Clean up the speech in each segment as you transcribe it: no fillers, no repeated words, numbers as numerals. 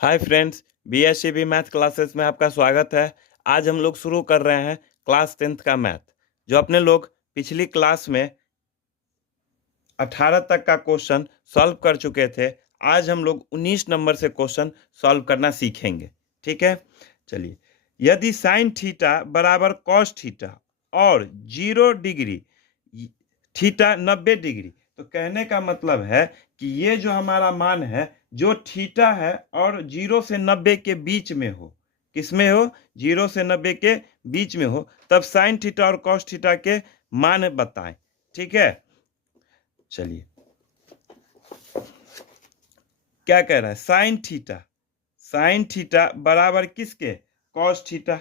Hi friends, BSCB math classes में आपका स्वागत है। आज हम लोग शुरू कर रहे हैं क्लास 10th का मैथ। जो अपने लोग पिछली क्लास में 18 तक का क्वेश्चन सॉल्व कर चुके थे, आज हम लोग 19 नंबर से क्वेश्चन सॉल्व करना सीखेंगे। ठीक है, चलिए। यदि साइन थीटा बराबर कॉस थीटा और 0 डिग्री थीटा 90 डिग्री, तो कहने का मतलब है कि ये जो हमारा मान है, जो थीटा है और 0 से 90 के बीच में हो, किसमें हो, 0 से 90 के बीच में हो, तब साइन थीटा और कॉस थीटा के मान बताएं। ठीक है, चलिए। क्या कह रहा है, साइन थीटा बराबर किसके, कॉस थीटा,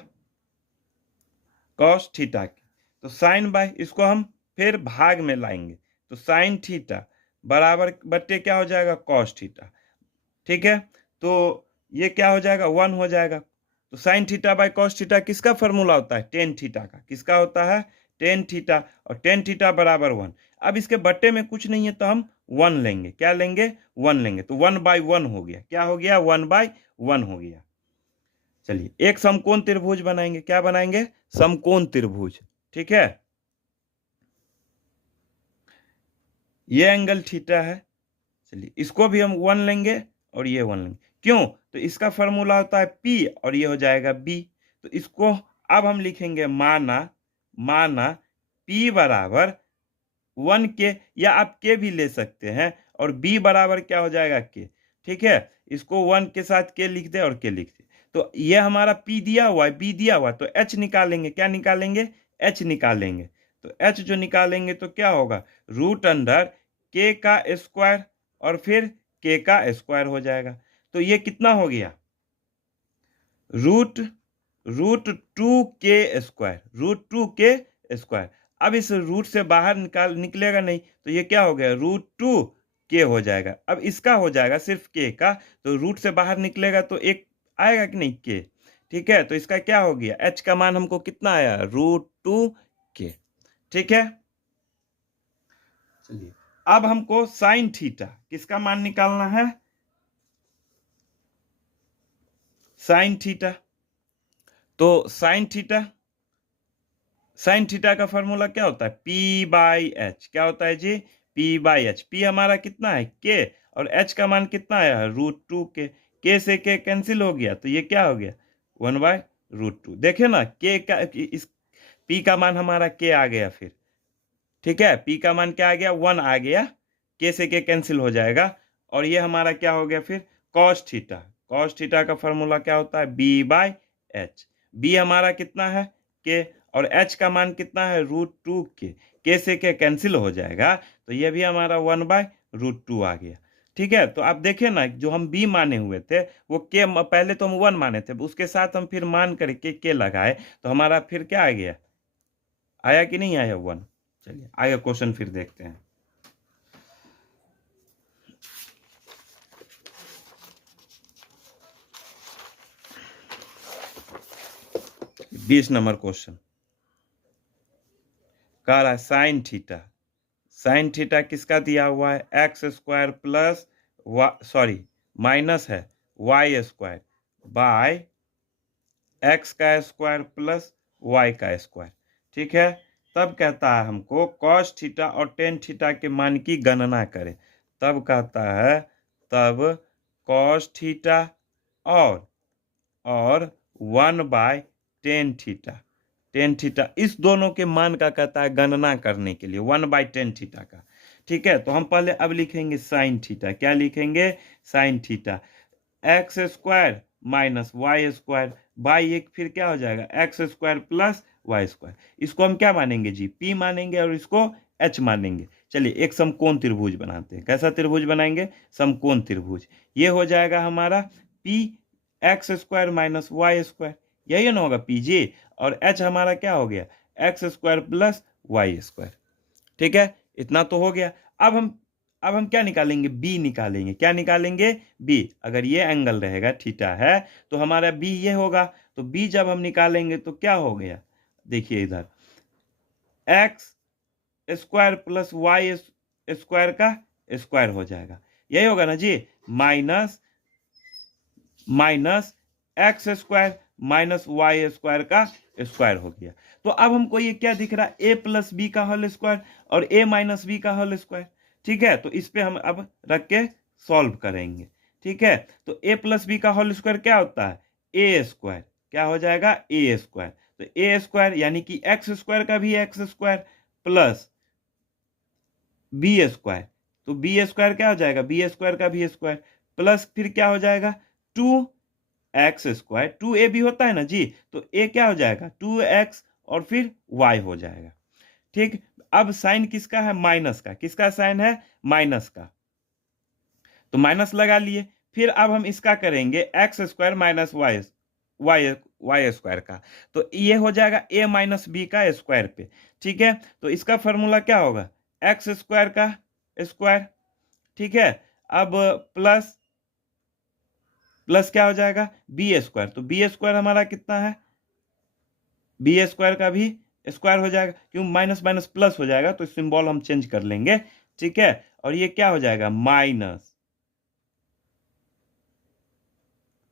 कॉस थीटा के। तो साइन बाय, इसको हम फिर भाग में लाएंगे, तो साइन थीटा बराबर बट्टे क्या हो जाएगा, कॉस थीटा। ठीक है, तो ये क्या हो जाएगा, 1 हो जाएगा। तो sine theta by cos theta किसका फॉर्मूला होता है, टेन थीटा का। किसका होता है, टेन थीटा, और टेन थीटा बराबर 1। अब इसके बट्टे में कुछ नहीं है तो हम 1 लेंगे। क्या लेंगे, 1 लेंगे। तो 1/1 हो गया। क्या हो गया, 1/1 हो गया। चलिए, एक समकोण त्रिभुज बनाएंगे। क्या बनाएंगे, समकोण त्रिभुज। ठीक है, ये एंगल थीटा है। चलिए, इसको भी हम 1 लेंगे और ये 1 लेंगे। क्यों, तो इसका फॉर्मूला होता है P और ये हो जाएगा B। तो इसको अब हम लिखेंगे माना P बराबर 1 के, या आप के भी ले सकते हैं, और B बराबर क्या हो जाएगा, के। ठीक है, इसको 1 के साथ के लिख दे और के लिख दे। तो ये हमारा P दिया हुआ है, B दिया हुआ है, तो H निकालेंगे। क्या निकालेंगे, H निकालेंगे। तो H जो निकालेंगे तो क्या होगा, रूट अंडर के का स्क्वायर और फिर के का स्क्वायर हो जाएगा। तो ये कितना हो गया, रूट रूट 2 के स्क्वायर, रूट 2 के स्क्वायर। अब इस रूट से बाहर निकलेगा नहीं, तो ये क्या हो गया, रूट 2 के हो जाएगा। अब इसका हो जाएगा सिर्फ के का, तो रूट से बाहर निकलेगा तो एक आएगा कि नहीं, के। ठीक है, तो इसका क्या हो गया, एच का मान हमको कितना आया, रूट 2 के। ठीक है, चलिए। अब हमको साइन थीटा किसका मान निकालना है, साइन थीटा। तो साइन थीटा का फॉर्मूला क्या होता है, P/H। क्या होता है जी, P/H। P हमारा कितना है, के, और H का मान कितना आया, रूट 2 के। के से के कैंसिल हो गया, तो ये क्या हो गया, 1/√2। देखे ना, के का, इस P का मान हमारा के आ गया फिर। ठीक है, P का मान क्या आ गया, 1 आ गया। के से के कैंसिल हो जाएगा, और ये हमारा क्या हो गया फिर, कॉस थीटा। कॉस थीटा का फॉर्मूला क्या होता है, B/H। B हमारा कितना है, के, और H का मान कितना है, रूट 2 के से के कैंसिल हो जाएगा, तो ये भी हमारा 1/√2 आ गया। ठीक है, तो आप देखें ना, जो हम B माने हुए थे वो के, पहले तो हम 1 माने थे, उसके साथ हम फिर मान करके के लगाए, तो हमारा फिर क्या आ गया, आया कि नहीं आया, 1। चलिए आगे क्वेश्चन फिर देखते हैं। बीस नंबर क्वेश्चन कह रहा है साइन थीटा किसका दिया हुआ है, x² प्लस माइनस है y² बाय x का स्क्वायर प्लस y का स्क्वायर। ठीक है, तब कहता है हमको कॉस थीटा और टेन थीटा के मान की गणना करें। तब कहता है, तब कॉस थीटा और 1/10 थीटा इस दोनों के मान का कहता है गणना करने के लिए, 1/10 का। ठीक है, तो हम पहले अब लिखेंगे साइन थीटा। क्या लिखेंगे, sine theta, x² minus y² by एक, फिर क्या हो जाएगा, x² प्लस y²। इसको हम क्या मानेंगे जी, P मानेंगे, और इसको H मानेंगे। चलिए, एक समकोण त्रिभुज बनाते हैं। कैसा त्रिभुज बनाएंगे, समकोण त्रिभुज। ये हो जाएगा हमारा P x² माइनस y², यही ना होगा PG, और H हमारा क्या हो गया, x² प्लस y²। ठीक है, इतना तो हो गया। अब हम क्या निकालेंगे, B निकालेंगे। क्या निकालेंगे, B। अगर ये एंगल रहेगा, थीटा है, तो हमारा B ये होगा। तो B जब हम निकालेंगे तो क्या हो गया, देखिए इधर, x² प्लस y² का स्क्वायर हो जाएगा, यही होगा ना जी, minus minus X square minus Y square का स्क्वायर हो गया। तो अब हमको ये क्या दिख रहा है, ए प्लस बी का होल स्क्वायर और ए माइनस बी का होल स्क्वायर। ठीक है, तो इस पे हम अब रख के सॉल्व करेंगे। ठीक है, तो ए प्लस बी का होल स्क्वायर क्या होता है, ए स्क्वायर, क्या हो जाएगा ए स्क्वायर। तो ए स्क्वायर यानी कि एक्स स्क्वायर का भी x square plus b square, तो बी स्क्वायर क्या हो जाएगा, बी स्क्वायर का भी स्क्वायर प्लस फिर क्या हो जाएगा 2x स्क्वायर, 2a भी होता है ना जी, तो a क्या हो जाएगा 2x और फिर y हो जाएगा। ठीक, अब साइन किसका है, माइनस का, किसका साइन है, माइनस का, तो माइनस लगा लिए। फिर अब हम इसका करेंगे x square minus Y square का, तो ये हो जाएगा a माइनस बी का स्क्वायर पे। ठीक है, तो इसका फॉर्मूला क्या होगा, एक्स स्क्वायर का स्क्वायर। ठीक है, अब प्लस प्लस क्या हो जाएगा बी स्क्वायर, तो बी स्क्वायर हमारा कितना है, बी स्क्वायर का भी स्क्वायर हो जाएगा, क्यों माइनस माइनस प्लस हो जाएगा, तो सिंबल हम चेंज कर लेंगे। ठीक है, और ये क्या हो जाएगा माइनस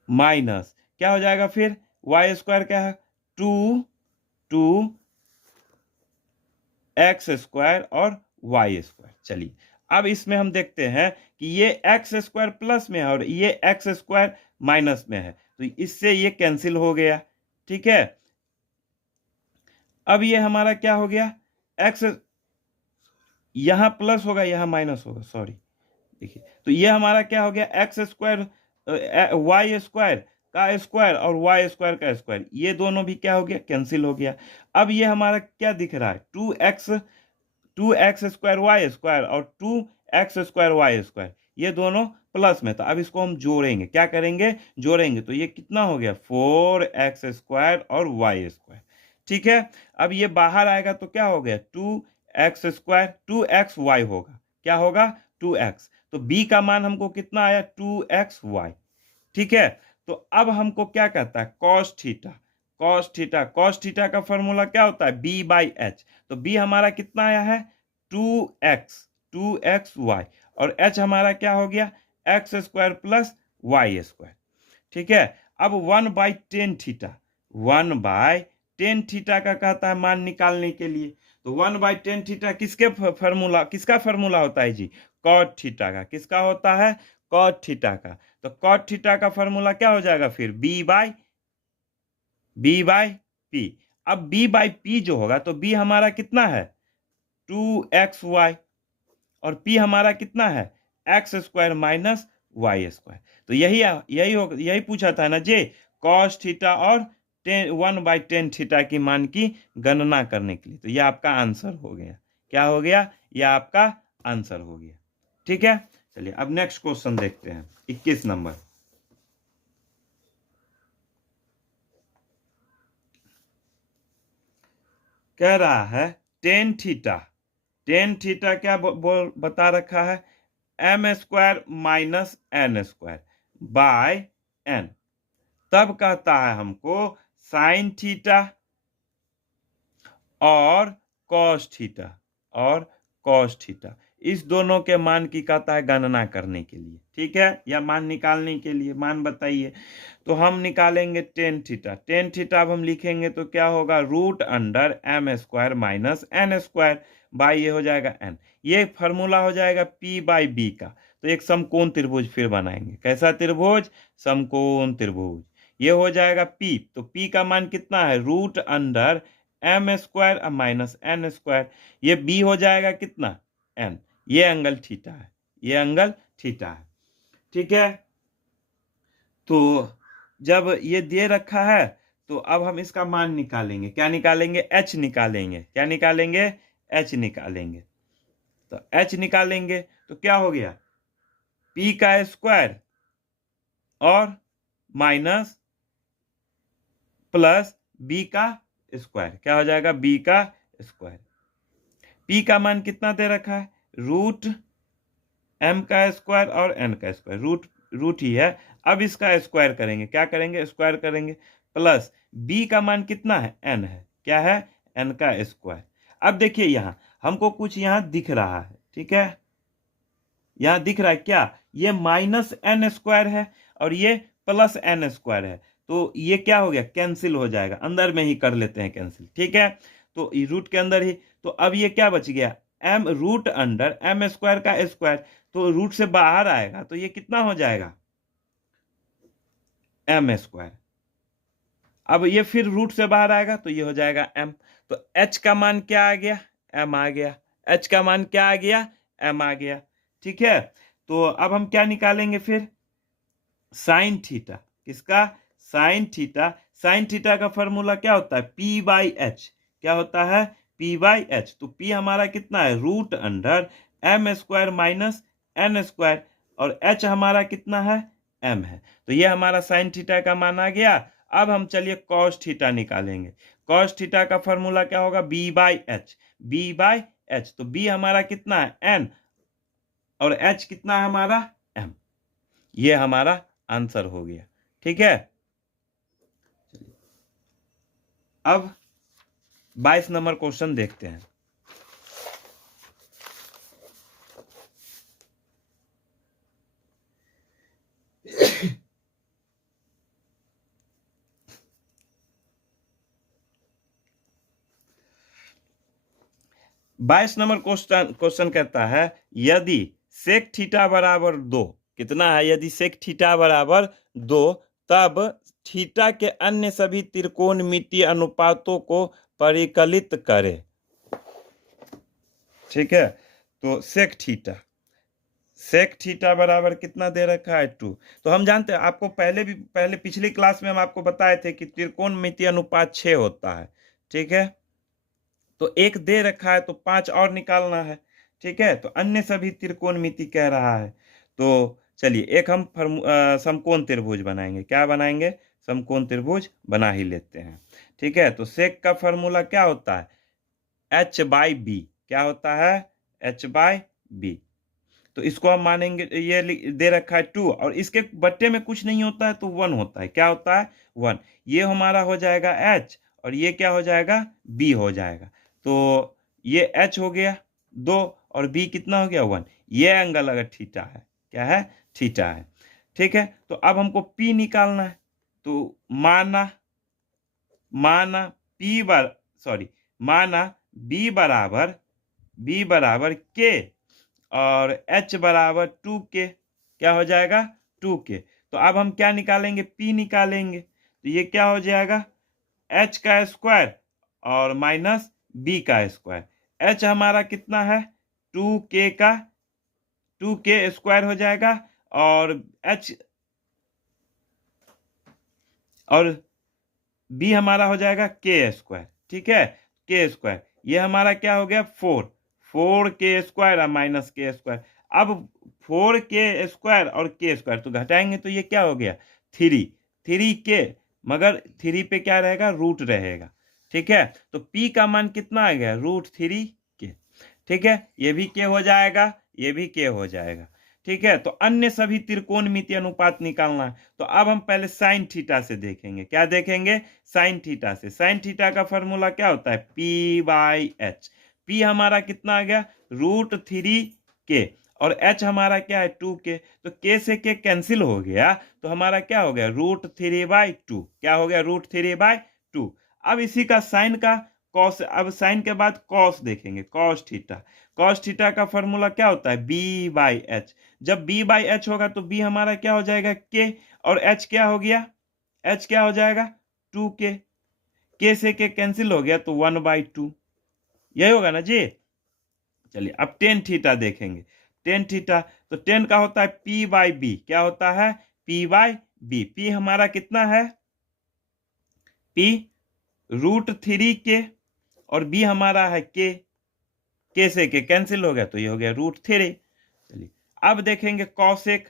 माइनस क्या हो जाएगा फिर वाई स्क्वायर क्या है 2 एक्स स्क्वायर और वाई स्क्वायर। चलिए अब इसमें हम देखते हैं कि ये एक्स स्क्वायर प्लस में है और ये एक्स स्क्वायर माइनस में है, तो इससे ये कैंसिल हो गया। ठीक है, अब ये हमारा क्या हो गया, एक्स यहां प्लस होगा यहां माइनस होगा, सॉरी देखिए, तो ये हमारा क्या हो गया एक्स स्क्वायर वाई स्क्वायर का स्क्वायर और वाई स्क्वायर का स्क्वायर, ये दोनों भी क्या हो गया कैंसिल हो गया। अब ये हमारा क्या दिख रहा है 2x स्क्वायर वाई स्क्वायर और 2x स्क्वायर वाई स्क्वायर, ये दोनों प्लस में था। अब इसको हम जोड़ेंगे, क्या करेंगे जोड़ेंगे, तो ये कितना हो गया 4x स्क्वायर और वाई स्क्वायर। ठीक है, अब ये बाहर आएगा तो क्या हो गया 2x स्क्वायर 2xy होगा, क्या होगा 2x, तो b का मान हमको कितना आया 2xy। ठीक है, तो अब हमको क्या कहता है cos थीटा, cos थीटा का फॉर्मूला क्या होता है b बाई एच, तो b हमारा कितना आया है 2xy और h हमारा क्या हो गया x square plus y square. ठीक है, अब 1/10 थीटा, 1/10 थीटा का कहता है मान निकालने के लिए, तो 1/10 थीटा किसका फॉर्मूला होता है जी कॉट थीटा का, किसका होता है कॉट थीटा का, तो कॉट थीटा का फॉर्मूला क्या हो जाएगा फिर b बाई पी। अब b बाई पी जो होगा तो b हमारा कितना है 2xy और p हमारा कितना है x square minus Y square, तो यही पूछा था ना जी कॉस थीटा और 1/10 थीटा की मान की गणना करने के लिए, तो यह आपका आंसर हो गया, क्या हो गया यह आपका आंसर हो गया। ठीक है, चलिए अब नेक्स्ट क्वेश्चन देखते हैं 21 नंबर। कह रहा है टेन थीटा क्या बता रखा है m square minus n square by n, तब कहता है हमको साइन थीटा और कॉस थीटा इस दोनों के मान की कहता है गणना करने के लिए। ठीक है, या मान निकालने के लिए, मान बताइए, तो हम निकालेंगे टेन थीटा अब हम लिखेंगे तो क्या होगा root under m square minus n square by ये हो जाएगा एन, ये फॉर्मूला हो जाएगा पी बाई बी का, तो एक समकोण त्रिभुज फिर बनाएंगे, कैसा त्रिभुज समकोण त्रिभुज, ये हो जाएगा पी, तो पी का मान कितना है root under m square minus n square, ये बी हो जाएगा कितना एन, ये एंगल थीटा है, ये एंगल थीटा है। ठीक है, तो जब ये दे रखा है तो अब हम इसका मान निकालेंगे, क्या निकालेंगे एच निकालेंगे, क्या निकालेंगे एच निकालेंगे, तो एच निकालेंगे तो क्या हो गया पी का स्क्वायर और माइनस प्लस बी का स्क्वायर, क्या हो जाएगा बी का स्क्वायर, पी का मान कितना दे रखा है रूट एम का स्क्वायर और एन का स्क्वायर, रूट ही है, अब इसका स्क्वायर करेंगे, क्या करेंगे स्क्वायर करेंगे, प्लस बी का मान कितना है एन है, क्या है एन का स्क्वायर। अब देखिए यहां हमको कुछ यहां दिख रहा है, ठीक है, यहां दिख रहा है क्या, ये माइनस एन स्क्वायर है और ये प्लस एन स्क्वायर है, तो ये क्या हो गया, कैंसिल हो जाएगा, अंदर में ही कर लेते हैं कैंसिल, ठीक है। तो रूट के अंदर ही, तो अब ये क्या बच गया, m root under m square का स्क्वायर, तो रूट से बाहर आएगा तो ये कितना हो जाएगा, एम स्क्वायर। अब ये फिर रूट से बाहर आएगा तो ये हो जाएगा एम। तो एच का मान क्या आ गया, एम आ गया। एच का मान क्या आ गया, एम आ गया, ठीक है। तो अब हम क्या निकालेंगे फिर, साइन थीटा। किसका, साइन थीटा। साइन थीटा का फॉर्मूला क्या होता है, पी बाई एच। क्या होता है, पी बाई एच। तो पी हमारा कितना है, root under m square minus n square, और एच हमारा कितना है, एम है। तो ये हमारा साइन थीटा का मान आ गया। अब हम चलिए कॉस थीटा निकालेंगे। कॉस थीटा का फॉर्मूला क्या होगा, b by h. B by h, तो बी हमारा कितना है, एन, और एच कितना है हमारा, एम। ये हमारा आंसर हो गया, ठीक है। अब 22 नंबर क्वेश्चन देखते हैं। बाईस नंबर क्वेश्चन कहता है, यदि सेक थीटा बराबर 2, कितना है, यदि सेक थीटा बराबर 2, तब थीटा के अन्य सभी त्रिकोणमितीय अनुपातों को परिकलित करे। ठीक है, तो सेक थीटा बराबर कितना दे रखा है, 2। तो हम जानते हैं, आपको पहले पिछली क्लास में हम आपको बताए थे कि त्रिकोणमितीय अनुपात 6 होता है, ठीक है। तो एक दे रखा है तो 5 और निकालना है, ठीक है। तो अन्य सभी त्रिकोणमिति कह रहा है, तो चलिए एक हम समकोण त्रिभुज बनाएंगे। क्या बनाएंगे, समकोण त्रिभुज बना ही लेते हैं, ठीक है। तो सेक का फॉर्मूला क्या होता है, एच बाई बी। क्या होता है, एच बाई बी। तो इसको हम मानेंगे, ये दे रखा है 2, और इसके बट्टे में कुछ नहीं होता है तो 1 होता है। क्या होता है, 1। ये हमारा हो जाएगा एच, और ये क्या हो जाएगा, बी हो जाएगा। तो ये एच हो गया 2, और बी कितना हो गया, 1। ये एंगल अगर थीटा है, क्या है, थीटा है, ठीक है। तो अब हमको पी निकालना है। तो माना माना पी बार सॉरी माना बी बराबर के, और h बराबर 2k। क्या हो जाएगा, 2k। तो अब हम क्या निकालेंगे, p निकालेंगे। तो ये क्या हो जाएगा, h का स्क्वायर और माइनस b का स्क्वायर। h हमारा कितना है, 2k का 2k स्क्वायर हो जाएगा, और h और b हमारा हो जाएगा k स्क्वायर, ठीक है। k स्क्वायर ये हमारा क्या हो गया, 4k स्क्वायर और माइनस k स्क्वायर। अब 4k स्क्वायर और k स्क्वायर तो घटाएंगे तो ये क्या हो गया, 3k, मगर 3 पे क्या रहेगा, रूट रहेगा, ठीक है। तो p का मान कितना आ गया, √3k, ठीक है। ये भी k हो जाएगा, ये भी k हो जाएगा, ठीक है। तो अन्य सभी त्रिकोणमितीय अनुपात निकालना है। तो अब हम पहले साइन थीटा से देखेंगे। क्या देखेंगे, साइन थीटा से। साइन थीटा का फॉर्मूला क्या होता है, पी बाई एच। पी हमारा कितना आ गया, √3k, और h हमारा क्या है, 2k। तो k से k कैंसिल हो गया, तो हमारा क्या हो गया, √3/2। क्या हो गया, √3/2। अब इसी का साइन का कॉस, अब साइन के बाद कॉस देखेंगे, कॉस थीटा। कॉस थीटा का फॉर्मूला क्या होता है, b बाई एच। जब b बाई एच होगा तो b हमारा क्या हो जाएगा, k, और h क्या हो गया, h क्या हो जाएगा, 2k। k से k कैंसिल हो गया तो 1/2, यही होगा ना जी। चलिए अब टेन थीटा देखेंगे। टेन थीटा, तो टेन का होता है p बाई बी। क्या होता है, p बाई बी। p हमारा कितना है, p √3k, और b हमारा है k। k से k कैंसिल हो गया तो ये हो गया √3। चलिए अब देखेंगे कॉसेक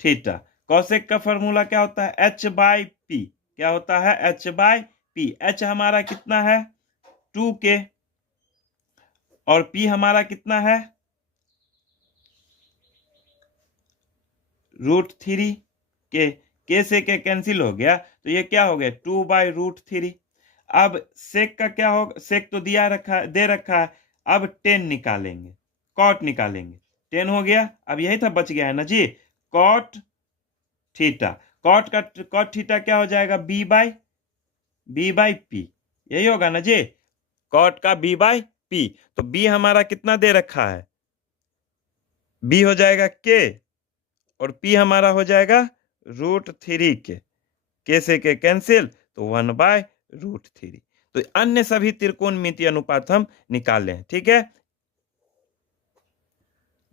थीटा। कॉसेक का फॉर्मूला क्या होता है, h बाई पी। क्या होता है, h बाई पी। h हमारा कितना है, 2k, और p हमारा कितना है, √3k। k से k कैंसिल हो गया तो ये क्या हो गया, 2/√3। अब सेक का क्या होगा, सेक तो दे रखा है। अब 10 निकालेंगे, कॉट निकालेंगे। 10 हो गया, अब यही था, बच गया है ना जी, कॉट थीटा। कॉट थीटा क्या हो जाएगा, बी बाई पी, यही होगा ना जी, कॉट का बी बाई पी। तो बी हमारा कितना दे रखा है, बी हो जाएगा के, और पी हमारा हो जाएगा √3 के से के कैंसिल, तो 1/√3। तो अन्य सभी त्रिकोणमितीय अनुपात हम निकाल लें, ठीक है,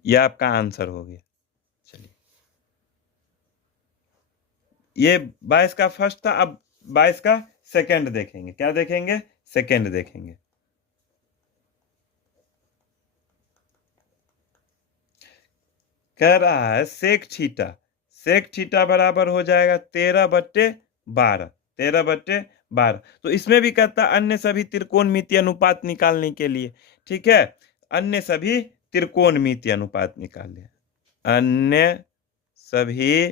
यह आपका आंसर हो गया। चलिए, ये 22 का फर्स्ट था, अब 22 का सेकंड देखेंगे। क्या देखेंगे, सेकंड देखेंगे। कह रहा है सेक थीटा बराबर हो जाएगा 13/12, 13/12। तो इसमें भी कहता है अन्य सभी त्रिकोणमितीय अनुपात निकालने के लिए, ठीक है, अन्य सभी त्रिकोणमितीय अनुपात निकाल लिया, अन्य सभी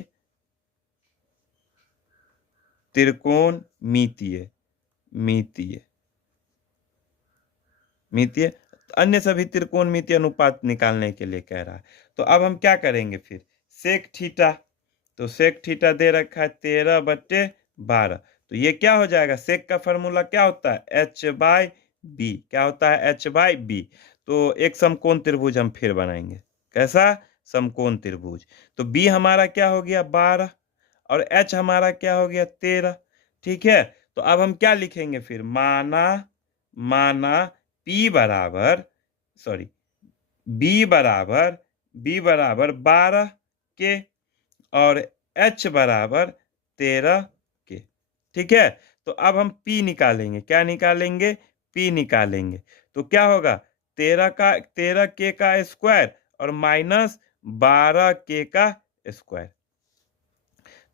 त्रिकोणमितीय मितीय मितीय अन्य सभी त्रिकोणमितीय अनुपात निकालने के लिए कह रहा है। तो अब हम क्या करेंगे फिर, सेक थीटा, तो सेक थीटा दे रखा है 13/12, तो ये क्या हो जाएगा, सेक का फॉर्मूला क्या होता है, h/b, क्या होता है, h/b। तो एक समकोण त्रिभुज हम फिर बनाएंगे, कैसा, समकोण त्रिभुज। तो b हमारा क्या हो गया 12, और h हमारा क्या हो गया 13, ठीक है। तो अब हम क्या लिखेंगे फिर, माना P बराबर, सॉरी, B बराबर 12 के, और H बराबर 13 के, ठीक है। तो अब हम P निकालेंगे, क्या निकालेंगे, P निकालेंगे। तो क्या होगा, 13 के का स्क्वायर और -12 के का स्क्वायर।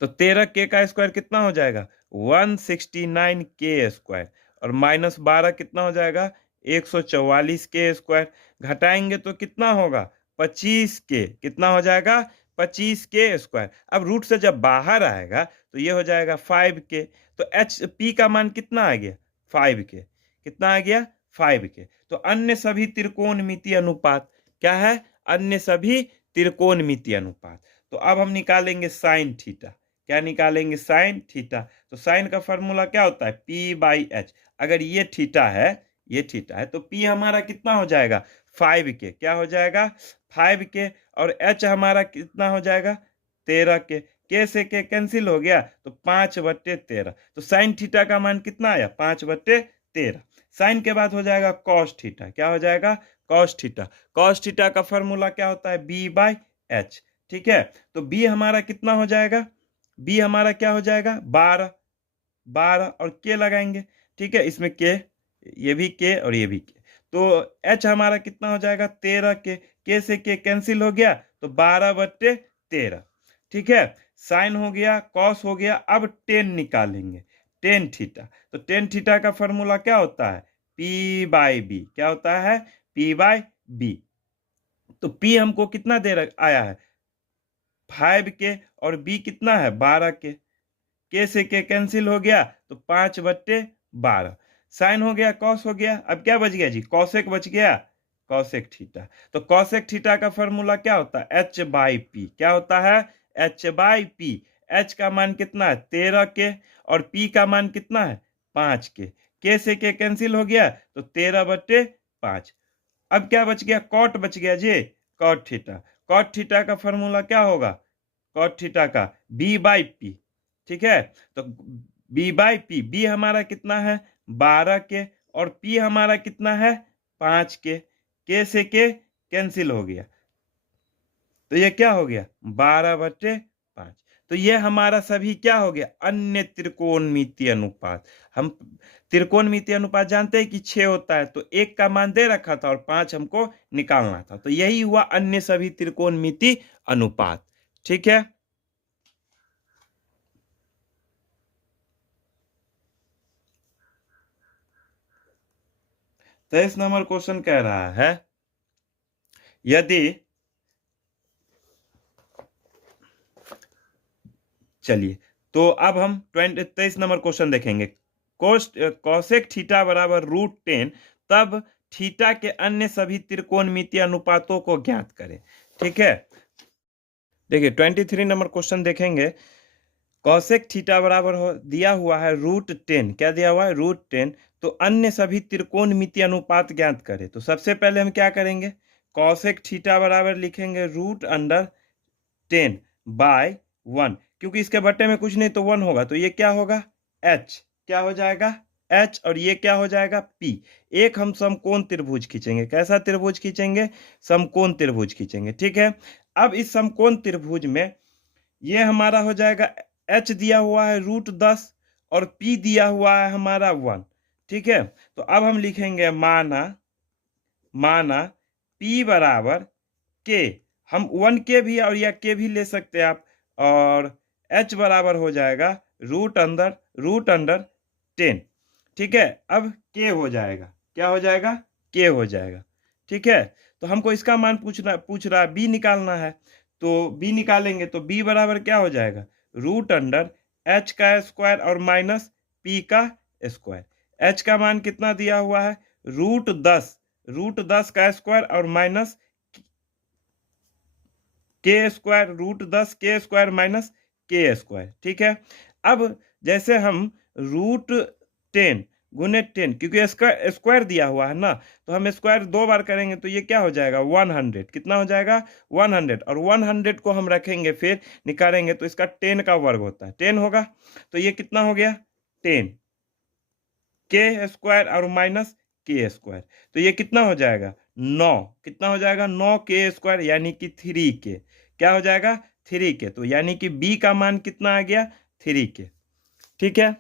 तो 13 के का स्क्वायर कितना हो जाएगा, 169 के स्क्वायर, और -12 कितना हो जाएगा, 144 के स्क्वायर। घटाएंगे तो कितना होगा, 25 के, कितना हो जाएगा, 25 के स्क्वायर। अब रूट से जब बाहर आएगा तो ये हो जाएगा 5 के। तो एच पी का मान कितना आ गया, 5 के, कितना आ गया, 5 के। तो अन्य सभी त्रिकोणमितीय अनुपात क्या है, अन्य सभी त्रिकोणमितीय अनुपात। तो अब हम निकालेंगे साइन थीटा, क्या निकालेंगे, साइन थीटा। तो साइन का फॉर्मूला क्या होता है, P/H। अगर ये थीटा है तो P हमारा कितना हो जाएगा, 5 के, क्या हो जाएगा, 5 के, और H हमारा कितना हो जाएगा, 13 के से के कैंसिल हो गया, तो 5/13। तो साइन थीटा का मान कितना आया, 5/13। साइन के बाद हो जाएगा कॉस थीटा, क्या हो जाएगा, कॉस थीटा। कॉस थीटा का फॉर्मूला क्या होता है, B/H, ठीक है। तो B हमारा कितना हो जाएगा, B हमारा क्या हो जाएगा, 12 और के लगाएंगे, ठीक है, इसमें के, ये भी के और ये भी के। तो H हमारा कितना हो जाएगा, 13 के से के कैंसिल हो गया, तो 12/13, ठीक है। साइन हो गया, कॉस हो गया, अब टेन निकालेंगे, टेन थीटा। तो टेन थीटा का फॉर्मूला क्या होता है, P/B, क्या होता है, P/B। तो P हमको कितना आया है, 5 के, और B कितना है, 12 के से के कैंसिल हो गया, तो 5/12। साइन हो गया, कॉस हो गया, अब क्या बच गया जी, कॉसेक बच गया, कॉसेक थीटा। तो कॉसेक थीटा का फॉर्मूला क्या होता है, H/P, क्या होता है, H/P। H का मान कितना है, 13 के, और P का मान कितना है, 5 के से के कैंसिल हो गया, तो 13/5। अब क्या बच गया, कॉट बच गया जी, कॉट थीटा। कॉट थीटा का फॉर्मूला क्या होगा, कॉट थीटा का B/P, ठीक है। तो B/P, B हमारा कितना है, 12 के, और P हमारा कितना है, 5 के से के कैंसिल हो गया, तो ये क्या हो गया, 12/5। तो ये हमारा सभी क्या हो गया, अन्य त्रिकोणमितीय अनुपात। हम त्रिकोणमितीय अनुपात जानते हैं कि 6 होता है, तो 1 का मान दे रखा था और 5 हमको निकालना था, तो यही हुआ अन्य सभी त्रिकोणमितीय अनुपात, ठीक है। तो 23 नंबर क्वेश्चन कह रहा है, यदि, चलिए, तो अब हम 23 नंबर क्वेश्चन देखेंगे। कोसेक थीटा बराबर √10, तब थीटा के अन्य सभी त्रिकोणमितीय अनुपातों को ज्ञात करें, ठीक है। देखिए 23 नंबर क्वेश्चन देखेंगे, कॉसेक थीटा बराबर हो दिया हुआ है √10। क्या दिया हुआ है? √10। तो अन्य सभी त्रिकोणमितीय अनुपात ज्ञात करें। तो सबसे पहले हम क्या करेंगे? कॉसेक थीटा बराबर लिखेंगे √10/1, क्योंकि इसके बट्टे में कुछ नहीं तो 1 होगा, तो ये क्या होगा? h। क्या हो जाएगा? h। और ये क्या हो जाएगा? p। एक हम समकोण त्रिभुज खींचेंगे। कैसा त्रिभुज खींचेंगे? समकोण त्रिभुज खींचेंगे। ठीक है। अब इस समकोण त्रिभुज में ये हमारा हो जाएगा, h दिया हुआ है √10 और p दिया हुआ है हमारा 1। ठीक है। तो अब हम लिखेंगे माना p बराबर k। हम 1k भी और या k भी ले सकते हैं आप। और h बराबर हो जाएगा √10। ठीक है। अब k हो जाएगा। क्या हो जाएगा? k हो जाएगा। ठीक है। तो हमको इसका मान पूछ रहा है, b निकालना है। तो b निकालेंगे तो b बराबर क्या हो जाएगा? √h का स्क्वायर और माइनस p का स्क्वायर। h का मान कितना दिया हुआ है? √10 का स्क्वायर और माइनस के स्क्वायर। √10 माइनस के स्क्वायर। ठीक है। अब जैसे हम √10 गुने 10, क्योंकि स्क्वायर दिया हुआ है ना, तो हम स्क्वायर 2 बार करेंगे तो ये क्या हो जाएगा? 100। कितना हो जाएगा? 100। और 100 को हम रखेंगे, फिर निकालेंगे तो इसका 10 का वर्ग होता है, 10 होगा। तो ये कितना हो गया? 10 के स्क्वायर और माइनस के स्क्वायर। तो ये कितना हो जाएगा? 9। कितना हो जाएगा? 9 के स्क्वायर, यानी कि 3k। क्या हो जाएगा? 3k। तो यानी कि b का मान कितना आ गया? 3k। ठीक है।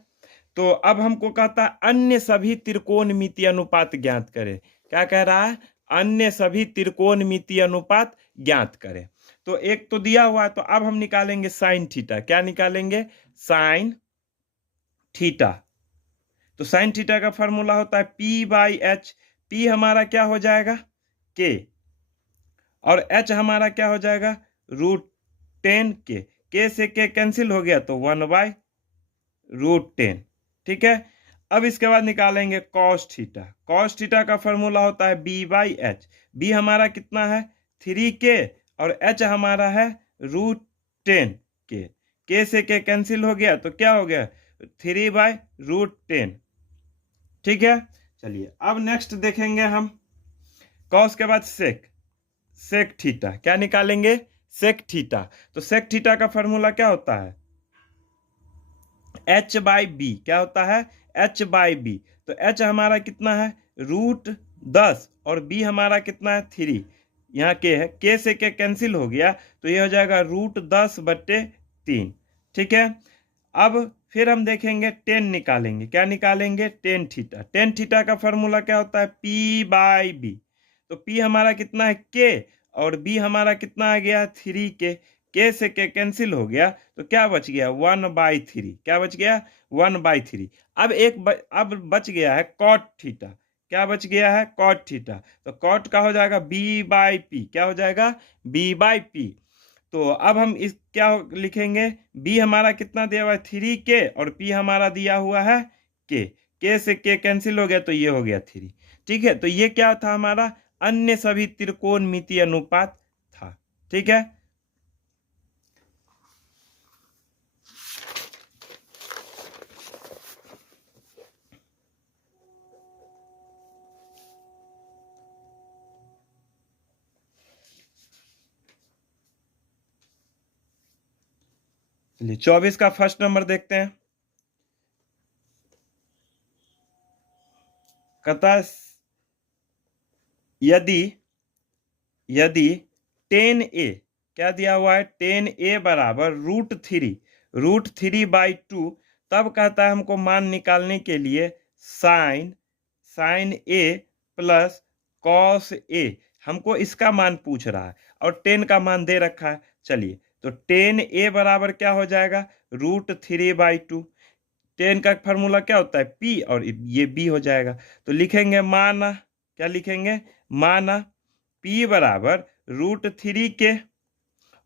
तो अब हमको कहता है अन्य सभी त्रिकोणमितीय अनुपात ज्ञात करें। क्या कह रहा है? अन्य सभी त्रिकोणमितीय अनुपात ज्ञात करें। तो एक तो दिया हुआ है, तो अब हम निकालेंगे साइन थीटा। क्या निकालेंगे? Sine theta. तो साइन थीटा का फॉर्मूला होता है p/h। p हमारा क्या हो जाएगा? k। और h हमारा क्या हो जाएगा? √10k। k से k कैंसिल हो गया तो 1/√10। ठीक है। अब इसके बाद निकालेंगे cos थीटा। cos थीटा का फॉर्मूला होता है b/h। b हमारा कितना है? 3k। और h हमारा है √10k। k से k कैंसिल हो गया तो क्या हो गया? 3/√10। ठीक है। चलिए अब नेक्स्ट देखेंगे हम कॉस के बाद सेक थीटा। क्या निकालेंगे? Sec theta. तो सेक थीटा का फॉर्मूला क्या होता है? h/b। क्या होता है? h/b। तो h हमारा कितना है? √10 और b हमारा कितना है? 3। यहाँ k है, k से k कैंसिल हो गया तो ये हो जाएगा √10/3। ठीक है। अब फिर हम देखेंगे 10 निकालेंगे। क्या निकालेंगे? tan theta. tan थीटा का फॉर्मूला क्या होता है? p/b। तो p हमारा कितना है? k। और b हमारा कितना आ गया? 3k। k से k कैंसिल हो गया तो क्या बच गया? 1/3। क्या बच गया? 1/3। अब बच गया है cot थीटा। क्या बच गया है? cot theta. तो cot का हो जाएगा b/p। क्या हो जाएगा? b/p। तो अब हम इस क्या लिखेंगे? b हमारा कितना दिया हुआ है? 3k। और p हमारा दिया हुआ है k। k से k कैंसिल हो गया तो ये हो गया 3। ठीक है। तो ये क्या था? हमारा अन्य सभी त्रिकोणमितीय अनुपात था। ठीक है। चलिए 24 का फर्स्ट नंबर देखते हैं। कहता है यदि 10a। क्या दिया हुआ है? 10a बराबर √3/2। तब कहता है हमको मान निकालने के लिए sine a plus cos a। हमको इसका मान पूछ रहा है और 10 का मान दे रखा है। चलिए तो 10a बराबर क्या हो जाएगा? √3/2। 10 का फॉर्मूला क्या होता है? p। और ये b हो जाएगा। तो लिखेंगे माना, क्या लिखेंगे? माना p बराबर √3k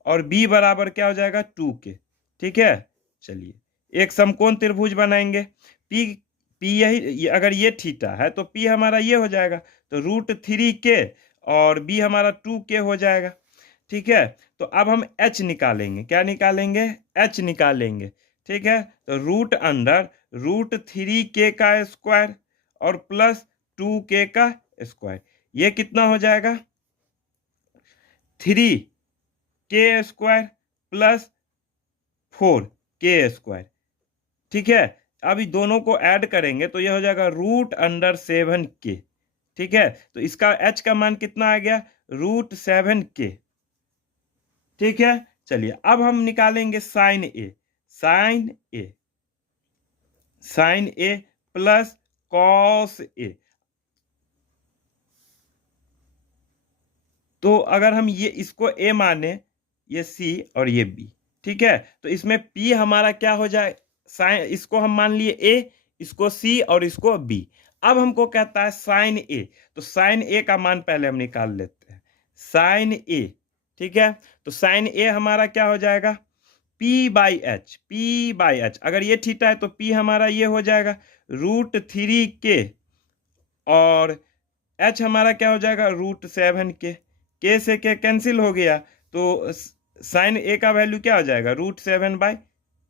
और b बराबर क्या हो जाएगा? 2k। ठीक है। चलिए एक समकोण त्रिभुज बनाएंगे। p यही, अगर ये थीटा है तो p हमारा ये हो जाएगा, तो √3k और b हमारा 2k हो जाएगा। ठीक है। तो अब हम h निकालेंगे। क्या निकालेंगे? h निकालेंगे। ठीक है, तो रूट अंडर √3k का स्क्वायर और प्लस 2k का स्क्वायर, ये कितना हो जाएगा 3k square plus 4k square. ठीक है, अभी दोनों को ऐड करेंगे तो यह हो जाएगा √7k। ठीक है, तो इसका h का मान कितना आ गया √7k। ठीक है, चलिए अब हम निकालेंगे sign A. Sign A plus cos A. तो अगर हम ये इसको ए माने, ये सी और ये बी, ठीक है, तो इसमें पी हमारा क्या हो जाए, साइन, इसको हम मान लिए ए, इसको सी और इसको बी। अब हमको कहता है साइन ए, तो साइन ए का मान पहले हम निकाल लेते हैं, साइन ए। ठीक है, तो साइन ए हमारा क्या हो जाएगा p/h। अगर ये थीटा है तो p हमारा ये हो जाएगा √3k और h हमारा क्या हो जाएगा √7k। k से k कैंसिल हो गया, तो साइन ए का वैल्यू क्या हो जाएगा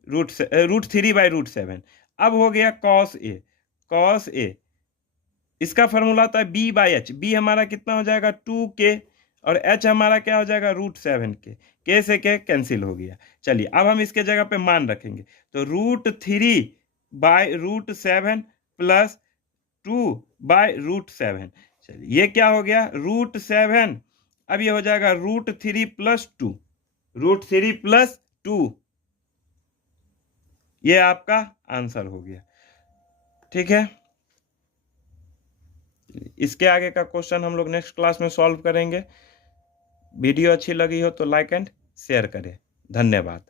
√3/√7। अब हो गया कॉस ए, इसका फॉर्मूला होता है b/h। b हमारा कितना हो जाएगा 2k और h हमारा क्या हो जाएगा √7k। k से k कैंसिल हो गया। चलिए अब हम इसके जगह पे मान रखेंगे, तो √3/√7 प्लस 2/√7। चलिए ये क्या हो गया √7, अब ये हो जाएगा √3 प्लस 2, ये आपका आंसर हो गया। ठीक है, इसके आगे का क्वेश्चन हम लोग नेक्स्ट क्लास में सॉल्व करेंगे। वीडियो अच्छी लगी हो तो लाइक एंड शेयर करें। धन्यवाद।